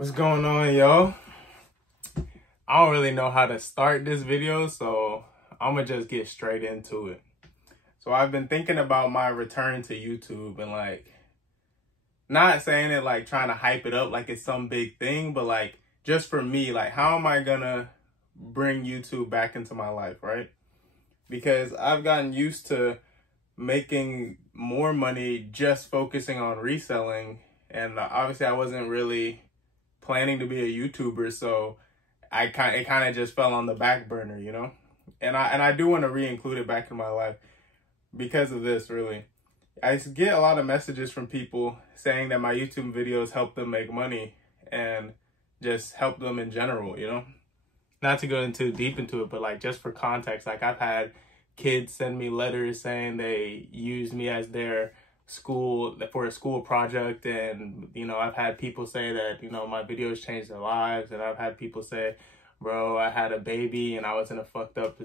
What's going on, yo? I don't really know how to start this video, so I'm gonna just get straight into it. So I've been thinking about my return to YouTube and not saying it like trying to hype it up like it's some big thing, but like just for me, like how am I gonna bring YouTube back into my life, right? Because I've gotten used to making more money just focusing on reselling, and obviously I wasn't really planning to be a YouTuber, so it kind of just fell on the back burner, you know. And I do want to re-include it back in my life because of this. Really, I get a lot of messages from people saying that my YouTube videos help them make money and just help them in general, you know. Not to go into deep into it, but like just for context, like I've had kids send me letters saying they used me as their school for a school project, and you know, I've had people say that, you know, my videos changed their lives, and I've had people say, bro, I had a baby and I was in a fucked up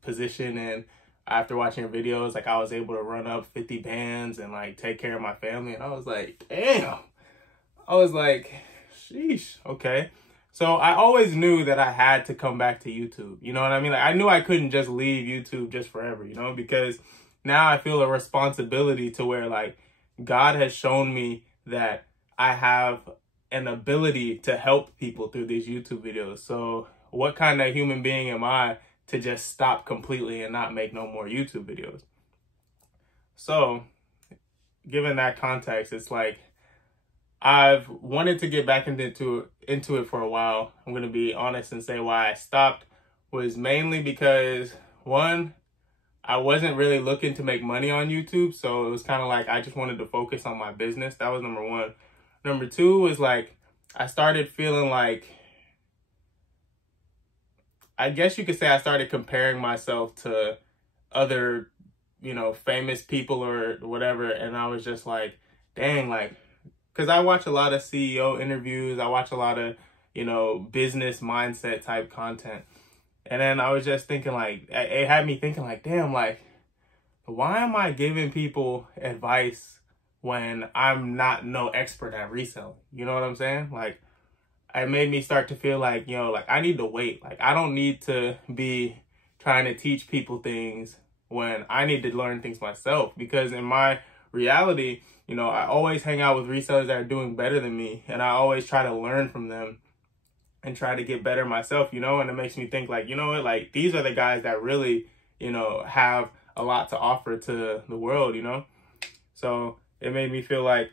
position, and after watching your videos, like I was able to run up 50 bands and like take care of my family. And I was like, damn. I was like, sheesh, okay. So I always knew that I had to come back to YouTube. You know what I mean? Like I knew I couldn't just leave YouTube just forever, you know, because now I feel a responsibility to where like God has shown me that I have an ability to help people through these YouTube videos. So what kind of human being am I to just stop completely and not make no more YouTube videos? So given that context, it's like I've wanted to get back into it for a while. I'm going to be honest and say why I stopped was mainly because, one, I wasn't really looking to make money on YouTube. So it was kind of like I just wanted to focus on my business. That was number one. Number two was like I started feeling like, I guess you could say I started comparing myself to other, you know, famous people or whatever. And I was just like, dang, like, because I watch a lot of CEO interviews. I watch a lot of, you know, business mindset type content. And then I was just thinking like, it had me thinking like, damn, like, why am I giving people advice when I'm not no expert at reselling? You know what I'm saying? Like, it made me start to feel like, you know, like I need to wait. Like, I don't need to be trying to teach people things when I need to learn things myself. Because in my reality, you know, I always hang out with resellers that are doing better than me, and I always try to learn from them and try to get better myself, you know. And it makes me think like, you know what, like these are the guys that really, you know, have a lot to offer to the world, you know. So it made me feel like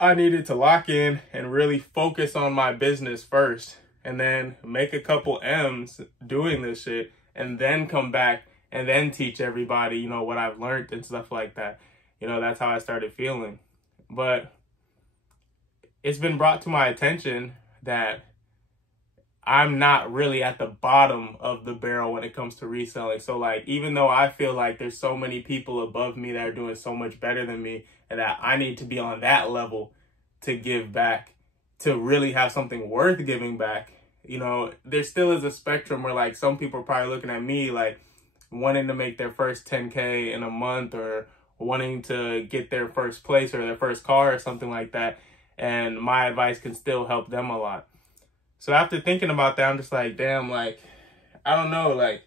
I needed to lock in and really focus on my business first, and then make a couple M's doing this shit, and then come back and then teach everybody, you know, what I've learned and stuff like that. You know, that's how I started feeling. But it's been brought to my attention that I'm not really at the bottom of the barrel when it comes to reselling. So like, even though I feel like there's so many people above me that are doing so much better than me, and that I need to be on that level to give back, to really have something worth giving back, you know, there still is a spectrum where like some people are probably looking at me like wanting to make their first 10K in a month, or wanting to get their first place or their first car or something like that. And my advice can still help them a lot. So after thinking about that, I'm just like, damn, like, I don't know, like,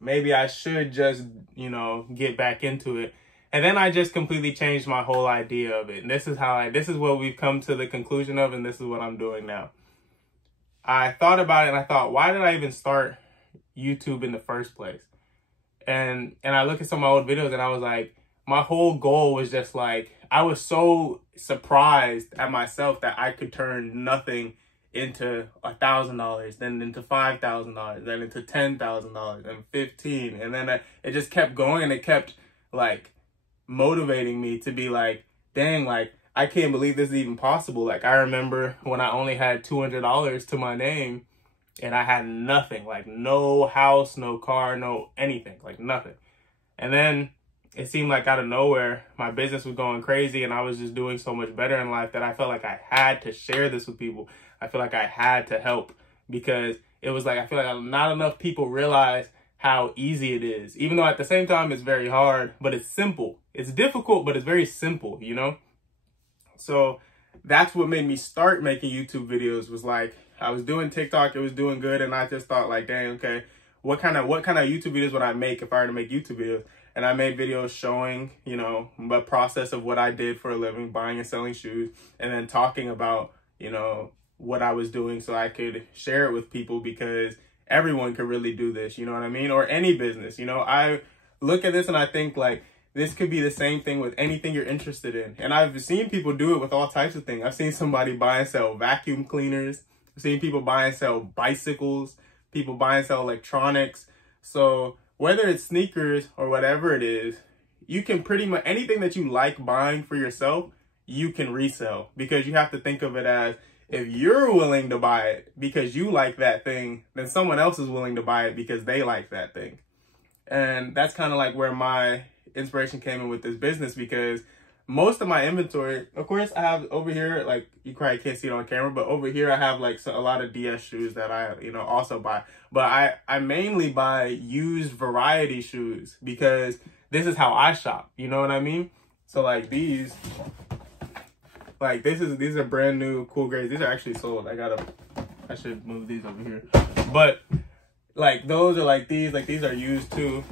maybe I should just, you know, get back into it. And then I just completely changed my whole idea of it. And this is what we've come to the conclusion of, and this is what I'm doing now. I thought about it and I thought, why did I even start YouTube in the first place? And I look at some of my old videos and I was like, my whole goal was just like, I was so surprised at myself that I could turn nothing into $1,000, then into $5,000, then into $10,000 and 15. And then it just kept going, and it kept like motivating me to be like, dang, like I can't believe this is even possible. Like I remember when I only had $200 to my name, and I had nothing, like no house, no car, no anything, like nothing. And then it seemed like out of nowhere, my business was going crazy, and I was just doing so much better in life that I felt like I had to share this with people. I feel like I had to help, because it was like, I feel like not enough people realize how easy it is. Even though at the same time, it's very hard, but it's simple. It's difficult, but it's very simple, you know? So that's what made me start making YouTube videos. Was like, I was doing TikTok, it was doing good, and I just thought like, dang, okay, what kind of YouTube videos would I make if I were to make YouTube videos? And I made videos showing, you know, the process of what I did for a living, buying and selling shoes, and then talking about, you know, what I was doing so I could share it with people, because everyone could really do this, you know what I mean? Or any business, you know, I look at this and I think like, this could be the same thing with anything you're interested in. And I've seen people do it with all types of things. I've seen somebody buy and sell vacuum cleaners. I've seen people buy and sell bicycles, people buy and sell electronics. So whether it's sneakers or whatever it is, you can pretty much, anything that you like buying for yourself, you can resell, because you have to think of it as, if you're willing to buy it because you like that thing, then someone else is willing to buy it because they like that thing. And that's kind of like where my inspiration came in with this business, because most of my inventory, of course, I have over here, like, you probably can't see it on camera, but over here I have like a lot of DS shoes that I, you know, also buy. But I mainly buy used variety shoes, because this is how I shop, you know what I mean? So like these, like these are brand new cool grades. These are actually sold. I should move these over here. But like those are like these are used too.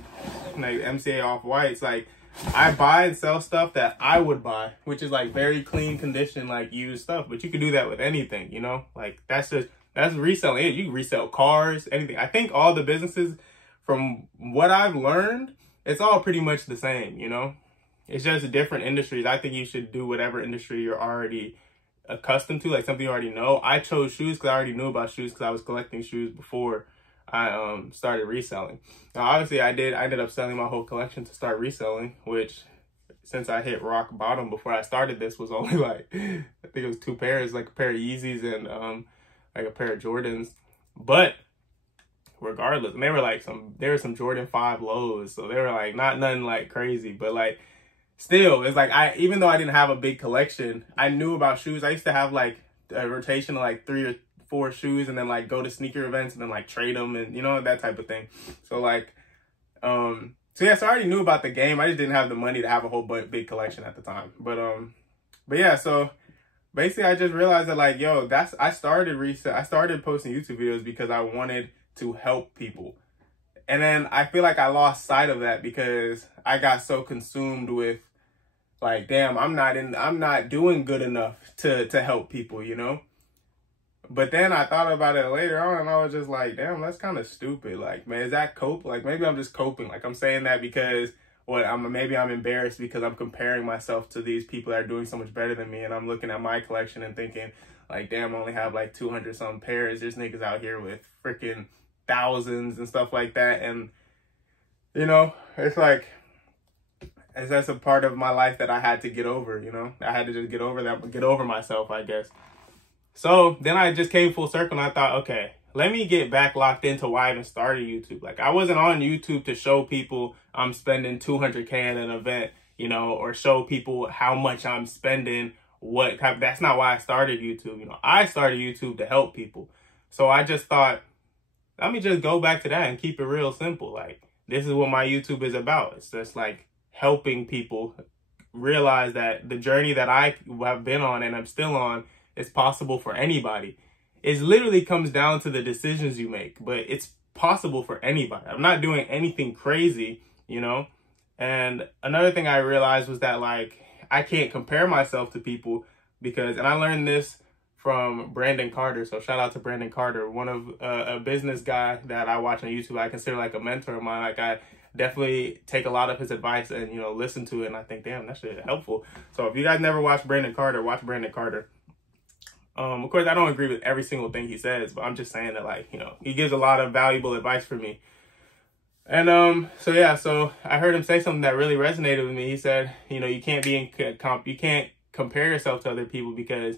Like MCA Off-Whites, like I buy and sell stuff that I would buy, which is like very clean condition, like used stuff. But you can do that with anything, you know? Like that's reselling. You can resell cars, anything. I think all the businesses, from what I've learned, it's all pretty much the same, you know? It's just different industries. I think you should do whatever industry you're already accustomed to, like something you already know. I chose shoes because I already knew about shoes, because I was collecting shoes before I started reselling. Now, obviously, I ended up selling my whole collection to start reselling, which, since I hit rock bottom before I started this, was only like, I think it was 2 pairs, like a pair of Yeezys and like a pair of Jordans. But regardless, and they were some Jordan 5 lows, so they were like nothing like crazy, but like still, it's like, even though I didn't have a big collection, I knew about shoes. I used to have like a rotation of like 3 or 4 shoes, and then like go to sneaker events and then like trade them, and you know, that type of thing. So like, so yeah, so I already knew about the game. I just didn't have the money to have a whole big collection at the time. But yeah, so basically I just realized that like, yo, I started posting YouTube videos because I wanted to help people. And then I feel like I lost sight of that because I got so consumed with like, damn, I'm not doing good enough to help people, you know? But then I thought about it later on, and I was just like, damn, that's kind of stupid. Like, man, is that cope? Like, maybe I'm just coping. Like, I'm saying that because maybe I'm embarrassed because I'm comparing myself to these people that are doing so much better than me, and I'm looking at my collection and thinking, like, damn, I only have like 200 some pairs. There's niggas out here with freaking thousands and stuff like that. And, you know, it's like, that's a part of my life that I had to get over, you know? I had to just get over myself, I guess. So then I just came full circle, and I thought, okay, let me get back locked into why I even started YouTube. Like, I wasn't on YouTube to show people I'm spending $200K at an event, you know, or show people how much I'm spending, that's not why I started YouTube. You know, I started YouTube to help people. So I just thought, let me just go back to that and keep it real simple. Like, this is what my YouTube is about. It's just like helping people realize that the journey that I have been on and I'm still on is possible for anybody. It literally comes down to the decisions you make, but it's possible for anybody. I'm not doing anything crazy, you know? And another thing I realized was that, like, I can't compare myself to people because, and I learned this from Brandon Carter. So shout out to Brandon Carter, one of a business guy that I watch on YouTube. I consider like a mentor of mine. Like, I definitely take a lot of his advice and, you know, listen to it. And I think, damn, that shit is helpful. So if you guys never watched Brandon Carter, watch Brandon Carter. Of course, I don't agree with every single thing he says, but I'm just saying that, like, you know, he gives a lot of valuable advice for me. And so yeah, so I heard him say something that really resonated with me. He said, you know, you can't compare yourself to other people because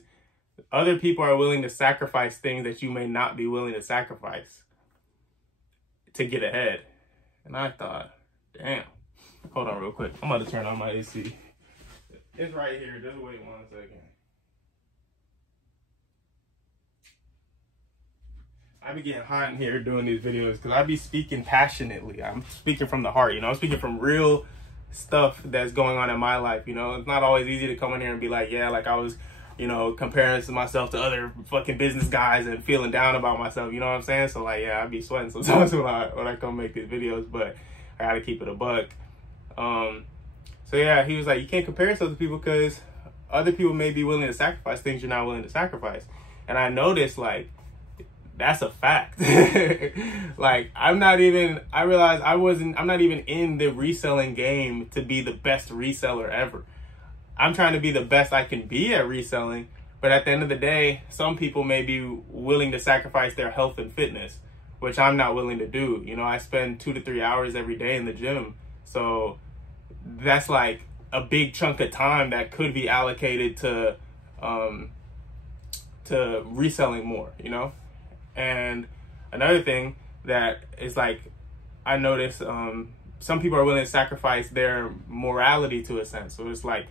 other people are willing to sacrifice things that you may not be willing to sacrifice to get ahead. And I thought, damn. Hold on real quick. I'm about to turn on my AC. It's right here. Just wait 1 second. I be getting hot in here doing these videos because I be speaking passionately. I'm speaking from the heart, you know. I'm speaking from real stuff that's going on in my life, you know. It's not always easy to come in here and be like, yeah, like I was you know, comparing myself to other fucking business guys and feeling down about myself, you know what I'm saying? So like, yeah, I be sweating sometimes when I come make these videos, but I gotta keep it a buck. So yeah, he was like, you can't compare yourself to people because other people may be willing to sacrifice things you're not willing to sacrifice. And I noticed, like, that's a fact. Like, I'm not even in the reselling game to be the best reseller ever. I'm trying to be the best I can be at reselling, but at the end of the day, some people may be willing to sacrifice their health and fitness, which I'm not willing to do. You know, I spend 2 to 3 hours every day in the gym. So that's like a big chunk of time that could be allocated to reselling more, you know? And another thing that is like, I notice some people are willing to sacrifice their morality to a sense. So it's like,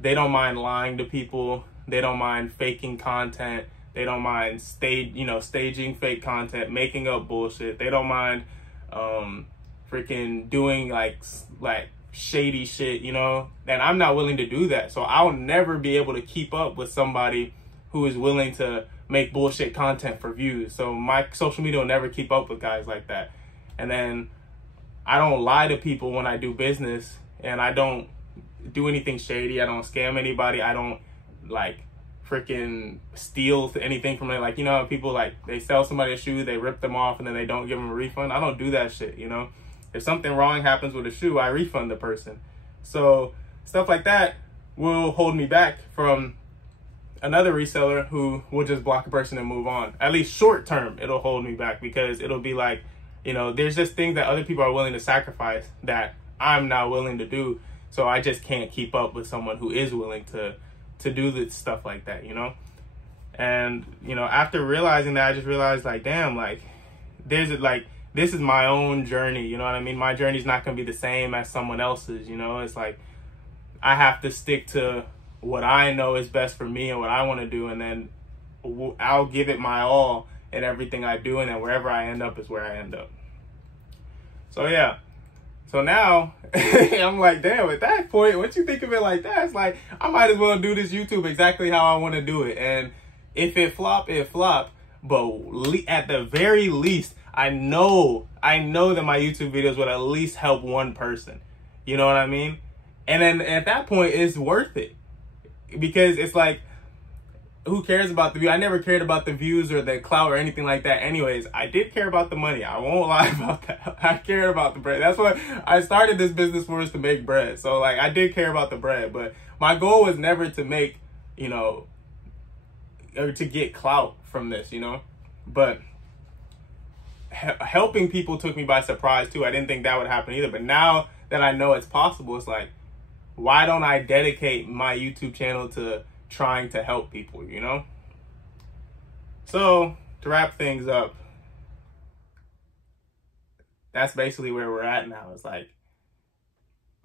they don't mind lying to people. They don't mind faking content. They don't mind staging fake content, making up bullshit. They don't mind freaking doing like shady shit, you know? And I'm not willing to do that. So I'll never be able to keep up with somebody who is willing to make bullshit content for views. So my social media will never keep up with guys like that. And then I don't lie to people when I do business, and I don't do anything shady. I don't scam anybody. I don't like freaking steal anything from it. Like, you know, people like, they sell somebody a shoe, they rip them off, and then they don't give them a refund. I don't do that shit, you know? If something wrong happens with a shoe, I refund the person. So stuff like that will hold me back from another reseller who will just block a person and move on. At least short term, it'll hold me back, because it'll be like, you know, there's just things that other people are willing to sacrifice that I'm not willing to do. So I just can't keep up with someone who is willing to do this stuff like that, you know? And, you know, after realizing that, I just realized, like, damn, like, this is my own journey, you know what I mean? My journey's not going to be the same as someone else's, you know? It's like, I have to stick to what I know is best for me and what I want to do, and then I'll give it my all in everything I do, and then wherever I end up is where I end up. So yeah. So now, I'm like, damn, at that point, once you think of it like that, it's like, I might as well do this YouTube exactly how I want to do it. And if it flop, it flop. But at the very least, I know that my YouTube videos would at least help one person. You know what I mean? And then at that point, it's worth it. Because it's like, who cares about the view? I never cared about the views or the clout or anything like that. Anyways, I did care about the money. I won't lie about that. I cared about the bread. That's what I started this business for, is to make bread. So like, I did care about the bread, but my goal was never to make, you know, or to get clout from this, you know? But helping people took me by surprise too. I didn't think that would happen either. But now that I know it's possible, it's like, why don't I dedicate my YouTube channel to trying to help people, you know? So to wrap things up, that's basically where we're at now. It's like,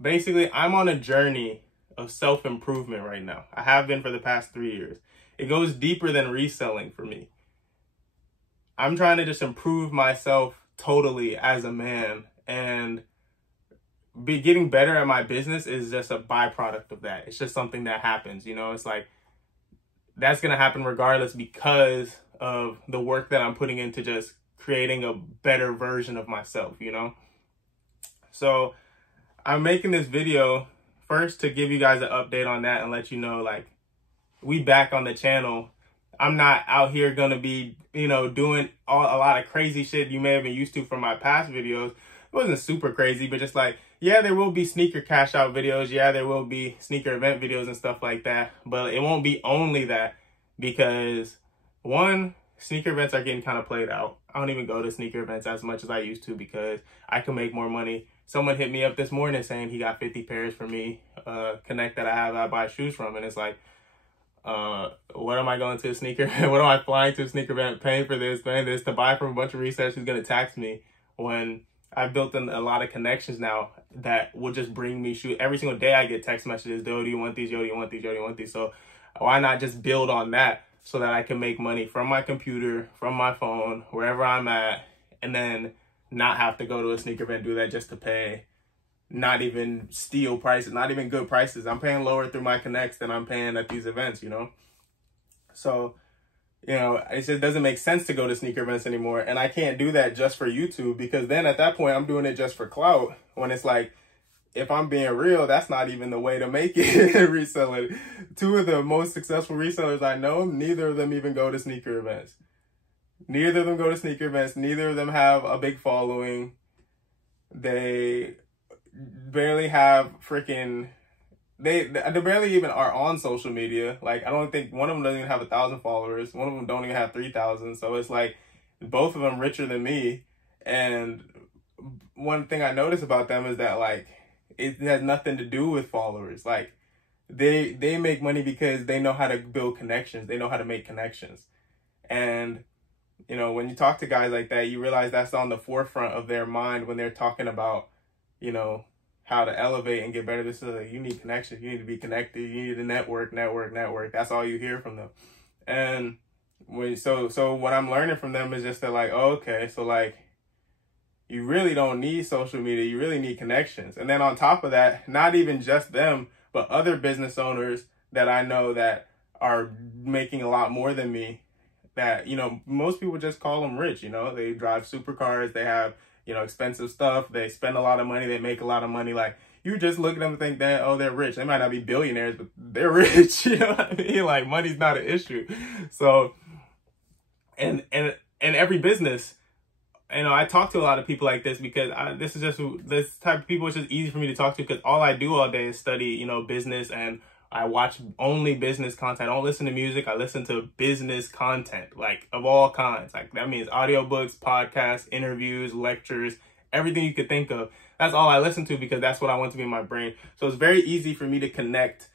basically, I'm on a journey of self-improvement right now. I have been for the past 3 years. It goes deeper than reselling for me. I'm trying to just improve myself totally as a man, and getting better at my business is just a byproduct of that. It's just something that happens, you know? It's like, that's going to happen regardless, because of the work that I'm putting into just creating a better version of myself, you know? So I'm making this video first to give you guys an update on that and let you know, like, we back on the channel. I'm not out here going to be, you know, doing a lot of crazy shit you may have been used to from my past videos. It wasn't super crazy, but just like, yeah, there will be sneaker cash out videos. Yeah, there will be sneaker event videos and stuff like that. But it won't be only that, because one, sneaker events are getting kind of played out. I don't even go to sneaker events as much as I used to, because I can make more money. Someone hit me up this morning saying he got 50 pairs for me, connect that I buy shoes from. And it's like, what am I going to a sneaker? What am I flying to a sneaker event, paying this to buy from a bunch of resellers who's going to tax me, when I've built a lot of connections now that will just bring me shoes. Every single day I get text messages, "Yo, do you want these? Yo, do you want these? Yo, do you want these?" So why not just build on that so that I can make money from my computer, from my phone, wherever I'm at, and then not have to go to a sneaker event, do that just to pay not even steal prices, not even good prices. I'm paying lower through my connects than I'm paying at these events, you know? So, you know, it just doesn't make sense to go to sneaker events anymore. And I can't do that just for YouTube, because then at that point I'm doing it just for clout, when it's like, if I'm being real, that's not even the way to make it reselling. Two of the most successful resellers I know, neither of them even go to sneaker events. Neither of them go to sneaker events. Neither of them have a big following. They barely have freaking... They barely even are on social media. Like, I don't think one of them doesn't even have 1,000 followers. One of them don't even have 3,000. So it's like both of them richer than me. And one thing I notice about them is that, like, it has nothing to do with followers. Like, they make money because they know how to build connections. They know how to make connections. And, you know, when you talk to guys like that, you realize that's on the forefront of their mind when they're talking about, you know, how to elevate and get better. This is like, you need connections. You need to be connected. You need to network. That's all you hear from them. And so what I'm learning from them is just that, like, oh, okay, so like, you really don't need social media. You really need connections. And then on top of that, not even just them, but other business owners that I know that are making a lot more than me, that, you know, most people just call them rich. You know, they drive supercars, they have, you know, expensive stuff, they spend a lot of money, they make a lot of money. Like, you just look at them and think that, oh, they're rich. They might not be billionaires, but they're rich. You know what I mean? Like, money's not an issue. So, and every business, you know, I talk to a lot of people like this because this type of people is just easy for me to talk to, because all I do all day is study, you know, business, and I watch only business content. I don't listen to music. I listen to business content, like, of all kinds. Like, that means audiobooks, podcasts, interviews, lectures, everything you could think of. That's all I listen to, because that's what I want to be in my brain. So it's very easy for me to connect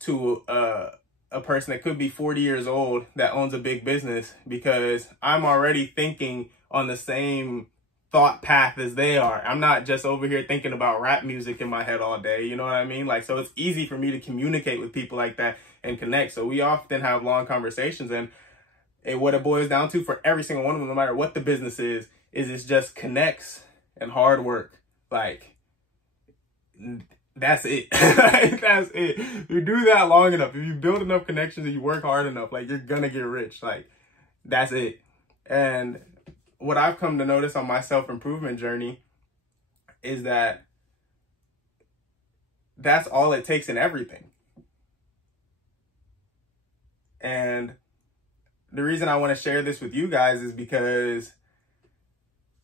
to a person that could be 40 years old that owns a big business, because I'm already thinking on the same thought path as they are. I'm not just over here thinking about rap music in my head all day. You know what I mean? Like, so it's easy for me to communicate with people like that and connect. So we often have long conversations, and what it boils down to for every single one of them, no matter what the business is it's just connects and hard work. Like, that's it. That's it. If you do that long enough, if you build enough connections and you work hard enough, like, you're gonna get rich. Like, that's it. And what I've come to notice on my self-improvement journey is that that's all it takes in everything. And the reason I want to share this with you guys is because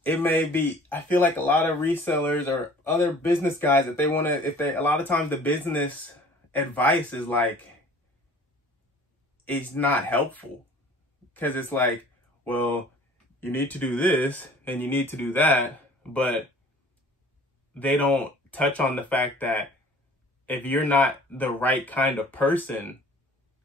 it may be, I feel like a lot of resellers or other business guys, a lot of times the business advice is like, it's not helpful, because it's like, well, you need to do this and you need to do that, but they don't touch on the fact that if you're not the right kind of person,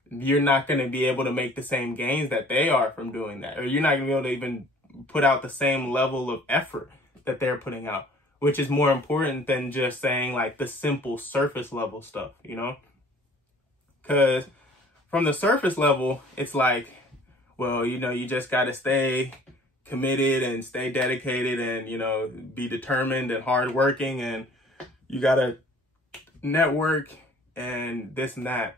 you're not going to be able to make the same gains that they are from doing that, or you're not going to be able to even put out the same level of effort that they're putting out, which is more important than just saying, like, the simple surface level stuff, you know? Because from the surface level, it's like, well, you know, you just got to stay committed and stay dedicated and, you know, be determined and hardworking, and you got to network and this and that.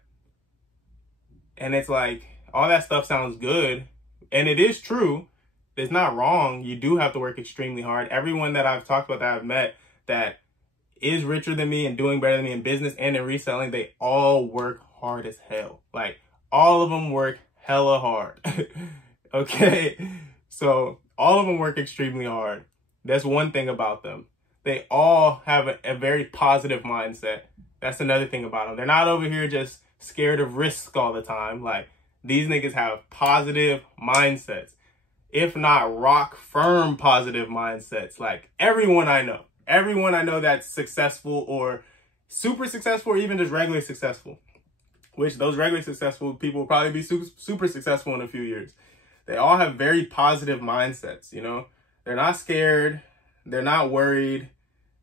And it's like, all that stuff sounds good, and it is true. It's not wrong. You do have to work extremely hard. Everyone that I've talked about, that I've met, that is richer than me and doing better than me in business and in reselling, they all work hard as hell. Like, all of them work hella hard. Okay? So all of them work extremely hard. That's one thing about them. They all have a very positive mindset. That's another thing about them. They're not over here just scared of risk all the time. Like, these niggas have positive mindsets, if not rock firm positive mindsets. Like, everyone I know that's successful or super successful or even just regularly successful, which those regularly successful people will probably be super successful in a few years. They all have very positive mindsets, you know? They're not scared. They're not worried.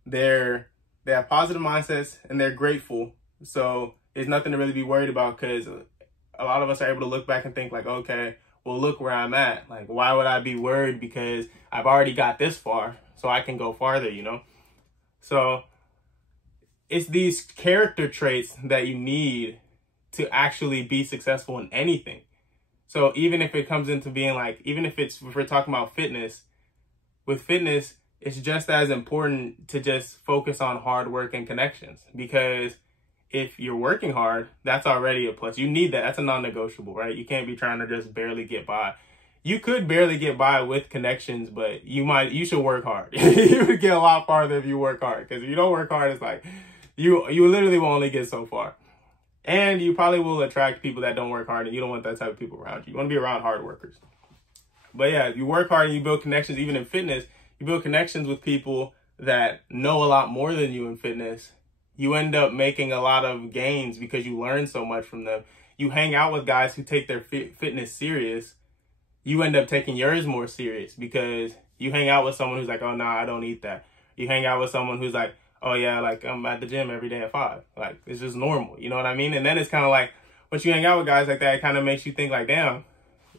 They have positive mindsets, and they're grateful. So there's nothing to really be worried about, because a lot of us are able to look back and think, like, okay, well, look where I'm at. Like, why would I be worried? Because I've already got this far, so I can go farther, you know? So it's these character traits that you need to actually be successful in anything. So even if it comes into being like, even if we're talking about fitness, with fitness, it's just as important to just focus on hard work and connections, because if you're working hard, that's already a plus. You need that. That's a non-negotiable, right? You can't be trying to just barely get by. You could barely get by with connections, but you should work hard. You would get a lot farther if you work hard, because if you don't work hard, it's like you literally will only get so far. And you probably will attract people that don't work hard, and you don't want that type of people around you. You want to be around hard workers. But yeah, if you work hard and you build connections, even in fitness, you build connections with people that know a lot more than you in fitness. You end up making a lot of gains because you learn so much from them. You hang out with guys who take their fitness serious. You end up taking yours more serious because you hang out with someone who's like, oh, nah, I don't eat that. You hang out with someone who's like, oh, yeah, like I'm at the gym every day at 5. Like, it's just normal. You know what I mean? And then it's kind of like, once you hang out with guys like that, it kind of makes you think like, damn,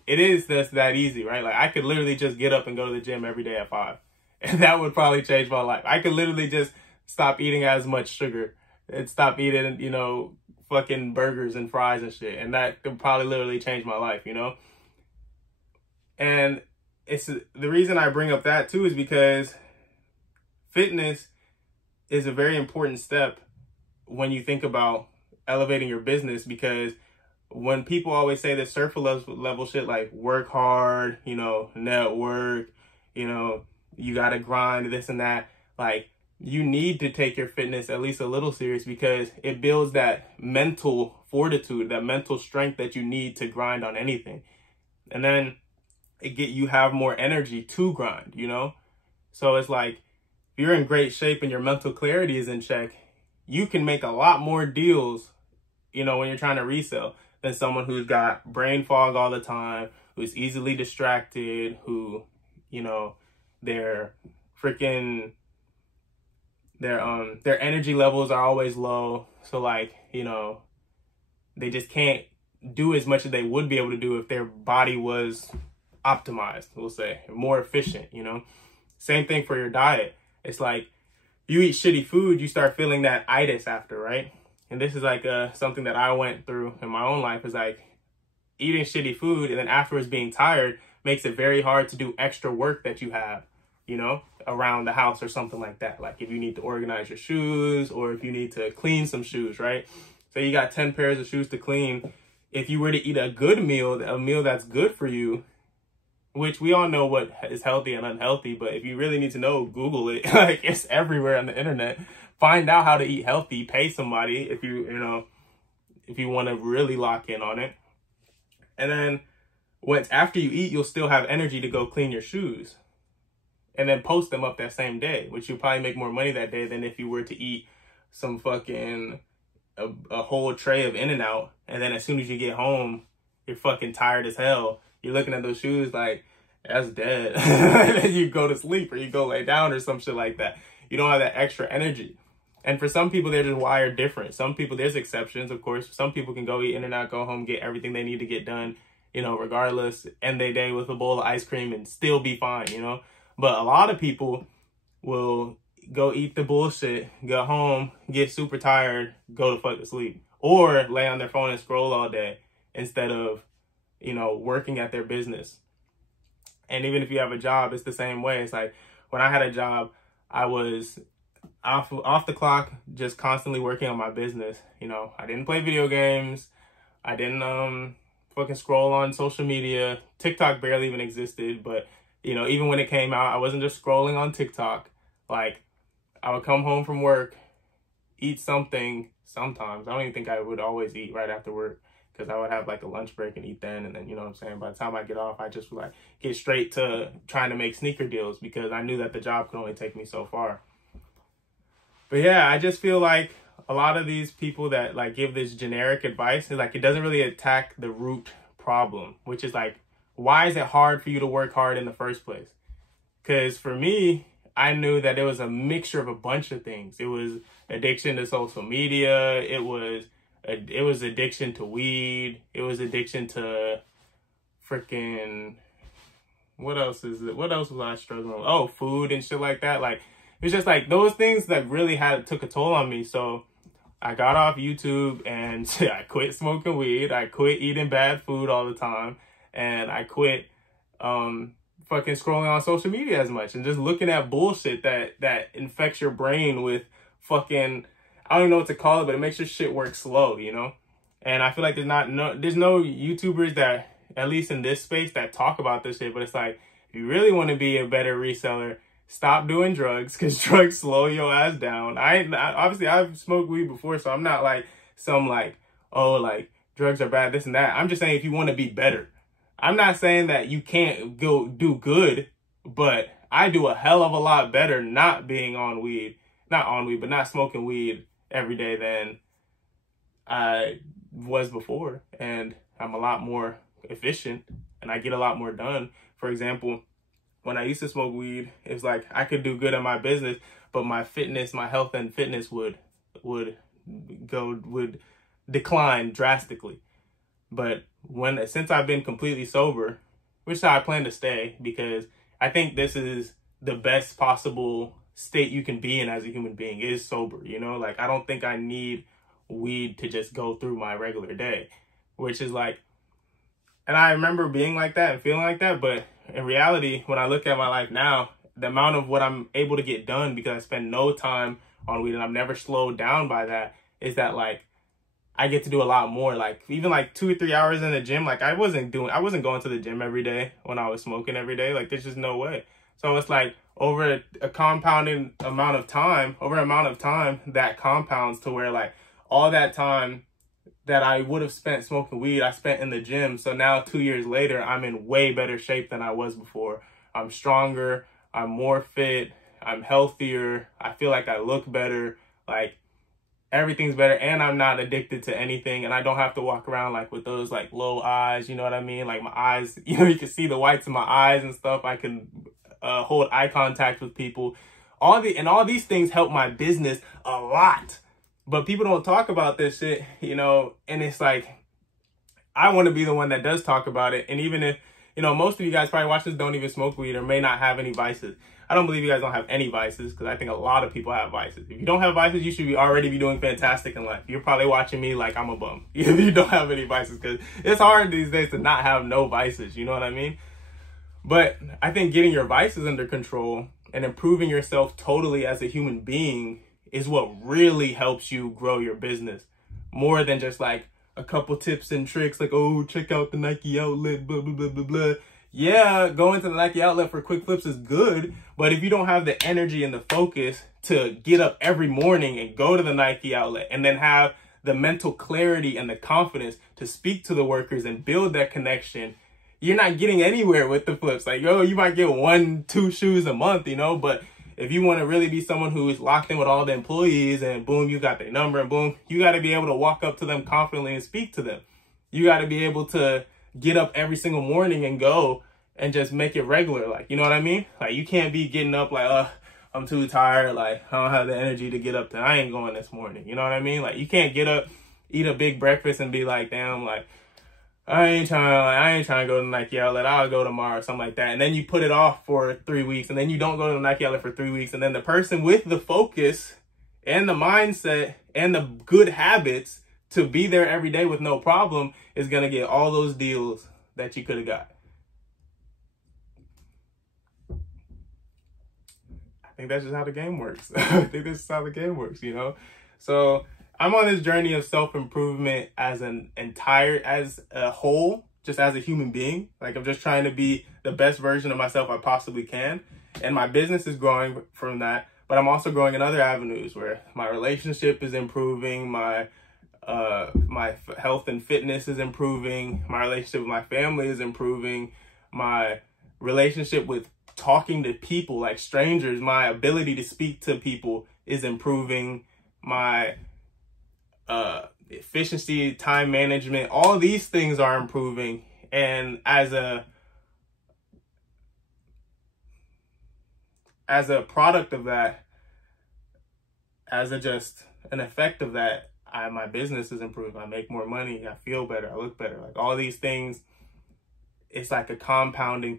it is just that easy, right? Like, I could literally just get up and go to the gym every day at 5. And that would probably change my life. I could literally just stop eating as much sugar and stop eating, you know, fucking burgers and fries and shit. And that could probably literally change my life, you know? And it's the reason I bring up that too is because fitness is a very important step when you think about elevating your business, because when people always say this surface level shit like work hard, you know, network, you know, you got to grind this and that, like you need to take your fitness at least a little serious, because it builds that mental fortitude, that mental strength that you need to grind on anything. And then you have more energy to grind, you know? So it's like, if you're in great shape and your mental clarity is in check, you can make a lot more deals, you know, when you're trying to resell than someone who's got brain fog all the time, who's easily distracted, who, you know, their energy levels are always low. So like, you know, they just can't do as much as they would be able to do if their body was optimized, we'll say, more efficient, you know? Same thing for your diet. It's like, you eat shitty food, you start feeling that itis after, right? And this is like something that I went through in my own life, is like eating shitty food and then afterwards being tired makes it very hard to do extra work that you have, you know, around the house or something like that. Like if you need to organize your shoes or if you need to clean some shoes, right? So you got 10 pairs of shoes to clean. If you were to eat a good meal, a meal that's good for you, which we all know what is healthy and unhealthy, but if you really need to know, Google it. Like it's everywhere on the internet. Find out how to eat healthy, pay somebody if you want to really lock in on it. And then once after you eat, you'll still have energy to go clean your shoes and then post them up that same day, which you'll probably make more money that day than if you were to eat some fucking a whole tray of In-N-Out. And then as soon as you get home, you're fucking tired as hell. You're looking at those shoes like, that's dead. And then you go to sleep or you go lay down or some shit like that. You don't have that extra energy. And for some people, they're just wired different. Some people, there's exceptions, of course. Some people can go eat In-N-Out, go home, get everything they need to get done, you know, regardless, end their day with a bowl of ice cream and still be fine, you know. But a lot of people will go eat the bullshit, go home, get super tired, go to fuck to sleep. Or lay on their phone and scroll all day instead of, you know, working at their business. And even if you have a job, it's the same way. It's like when I had a job, I was off the clock, just constantly working on my business. You know, I didn't play video games. I didn't fucking scroll on social media. TikTok barely even existed. But, you know, even when it came out, I wasn't just scrolling on TikTok. Like, I would come home from work, eat something sometimes. I don't even think I would always eat right after work, because I would have like a lunch break and eat then. And then, you know what I'm saying? By the time I get off, I just would like get straight to trying to make sneaker deals, because I knew that the job could only take me so far. But yeah, I just feel like a lot of these people that like give this generic advice, like it doesn't really attack the root problem, which is like, why is it hard for you to work hard in the first place? Because for me, I knew that it was a mixture of a bunch of things. It was addiction to social media. It was addiction to weed. It was addiction to freaking, what else is it? What else was I struggling with? Oh, food and shit like that. Like, it's just like those things that really took a toll on me. So I got off YouTube and I quit smoking weed. I quit eating bad food all the time. and I quit fucking scrolling on social media as much and just looking at bullshit that infects your brain with fucking, I don't even know what to call it, but it makes your shit work slow, you know? And I feel like there's no YouTubers that, at least in this space, that talk about this shit, but it's like, if you really want to be a better reseller, stop doing drugs, because drugs slow your ass down. Obviously I've smoked weed before, so I'm not like some like, oh, like drugs are bad, this and that. I'm just saying if you want to be better. I'm not saying that you can't go do good, but I do a hell of a lot better not being on weed, but not smoking weed every day than I was before. And I'm a lot more efficient and I get a lot more done. For example, when I used to smoke weed, it's like I could do good in my business, but my health and fitness would decline drastically. But since I've been completely sober, which is how I plan to stay, because I think this is the best possible state you can be in as a human being, is sober, you know? Like, I don't think I need weed to just go through my regular day, which is like, and I remember being like that and feeling like that, but in reality, when I look at my life now, the amount of what I'm able to get done because I spend no time on weed and I'm never slowed down by that, is that like, I get to do a lot more, like even like 2 or 3 hours in the gym. Like I wasn't going to the gym every day when I was smoking every day. Like there's just no way. So it's like over a compounding amount of time, that compounds to where like all that time that I would have spent smoking weed, I spent in the gym. So now 2 years later, I'm in way better shape than I was before. I'm stronger, I'm more fit, I'm healthier, I feel like I look better, like everything's better, and I'm not addicted to anything, and I don't have to walk around like with those like low eyes, you know what I mean? Like my eyes, you know, you can see the whites of my eyes and stuff. I can hold eye contact with people. All these things help my business a lot. But people don't talk about this shit, you know, and it's like, I want to be the one that does talk about it. And even if, you know, most of you guys probably watch this don't even smoke weed or may not have any vices. I don't believe you guys don't have any vices, because I think a lot of people have vices. If you don't have vices, you should already be doing fantastic in life. You're probably watching me like I'm a bum if you don't have any vices, because it's hard these days to not have no vices, you know what I mean? But I think getting your vices under control and improving yourself totally as a human being is what really helps you grow your business, more than just like a couple tips and tricks like, oh, check out the Nike outlet, blah, blah, blah, blah, blah. Yeah, going to the Nike outlet for quick flips is good, but if you don't have the energy and the focus to get up every morning and go to the Nike outlet and then have the mental clarity and the confidence to speak to the workers and build that connection, you're not getting anywhere with the flips. Like, yo, you might get 1-2 shoes a month, you know, but if you want to really be someone who is locked in with all the employees and boom, you got their number and boom, you got to be able to walk up to them confidently and speak to them. You got to be able to get up every single morning and go and just make it regular. Like, you know what I mean? Like, you can't be getting up like, I'm too tired. Like, I don't have the energy to get up I ain't going this morning. You know what I mean? Like, you can't get up, eat a big breakfast and be like, damn, like, I ain't trying to go to the Nike outlet. I'll go tomorrow or something like that. And then you put it off for 3 weeks and then you don't go to the Nike outlet for 3 weeks. And then the person with the focus and the mindset and the good habits to be there every day with no problem is going to get all those deals that you could have got. I think that's just how the game works. I think this is how the game works, you know? So I'm on this journey of self-improvement as a whole, just as a human being. Like, I'm just trying to be the best version of myself I possibly can. And my business is growing from that, but I'm also growing in other avenues where my relationship is improving, my health and fitness is improving, my relationship with my family is improving, my relationship with talking to people like strangers, my ability to speak to people is improving, my efficiency, time management, all these things are improving. And as a product of that, just an effect of that, my business is improving. I make more money, I feel better, I look better. Like, all these things, it's like a compounding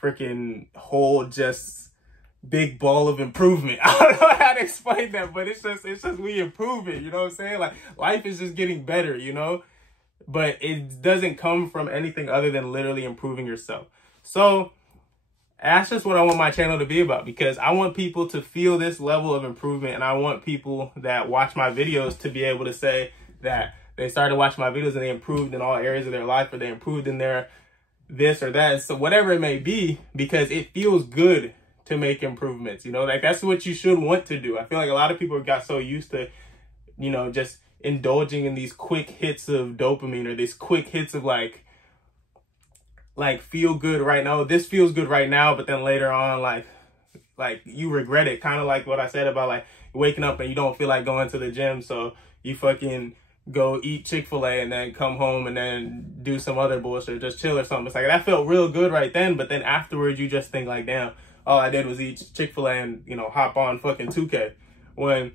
freaking whole just big ball of improvement. I don't know how to explain that, but it's just we improve it, you know what I'm saying? Like, life is just getting better, you know? but it doesn't come from anything other than literally improving yourself. So that's just what I want my channel to be about, because I want people to feel this level of improvement, and I want people that watch my videos to be able to say that they started watching my videos and they improved in all areas of their life, or they improved in their this or that. So whatever it may be, because it feels good to make improvements, you know, like that's what you should want to do. I feel like a lot of people got so used to, you know, just indulging in these quick hits of dopamine, or these quick hits of like feel good right now. This feels good right now, but then later on, like you regret it. Kind of like what I said about like waking up and you don't feel like going to the gym, so you fucking go eat Chick-fil-A and then come home and then do some other bullshit, just chill or something. It's like that felt real good right then, but then afterwards you just think like, damn, all I did was eat Chick-fil-A and, you know, hop on fucking 2K. When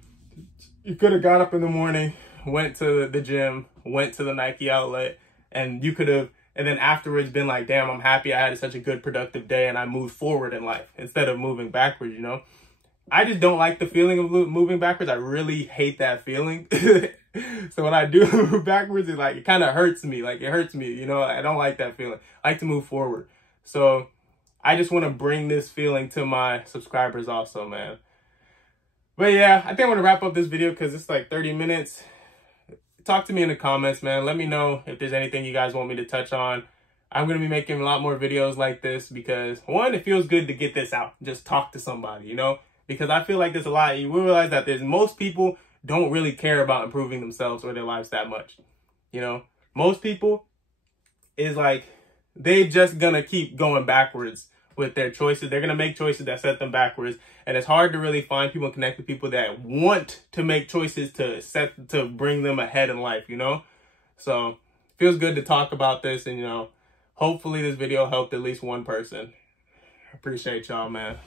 you could have got up in the morning, went to the gym, went to the Nike outlet, and you could have, and then afterwards been like, damn, I'm happy I had such a good productive day and I moved forward in life instead of moving backwards, you know? I just don't like the feeling of moving backwards. I really hate that feeling. So when I do move backwards, it kind of hurts me. Like, it hurts me, you know? I don't like that feeling. I like to move forward. So I just want to bring this feeling to my subscribers also, man. But yeah, I think I'm going to wrap up this video because it's like 30 minutes. Talk to me in the comments, man. Let me know if there's anything you guys want me to touch on. I'm going to be making a lot more videos like this because, one, it feels good to get this out. Just talk to somebody, you know? Because I feel like there's a lot. You realize that most people don't really care about improving themselves or their lives that much. You know? Most people is like, they just going to keep going backwards with their choices. They're going to make choices that set them backwards. And it's hard to really find people and connect with people that want to make choices to bring them ahead in life, you know? So, feels good to talk about this, and, you know, hopefully this video helped at least one person. Appreciate y'all, man.